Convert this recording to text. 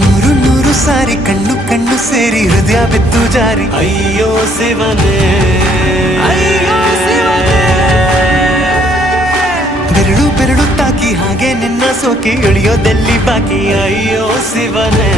ನೂರು ನೂರು ಸಾರಿ ಕಣ್ಣು ಕಣ್ಣು ಸೇರಿ ಹೃದಯ ಬಿತ್ತು ಜಾರಿ ಅಯ್ಯೋ ಶಿವನೇ, ಬೆರಳು ಬೆರಳು ತಾಕಿ ಹಾಗೆ ನಿನ್ನ ಸೋಕಿ ಇಳಿಯೋದೆಲ್ಲಿ ಬಾಕಿ ಅಯ್ಯೋ ಶಿವನೇ.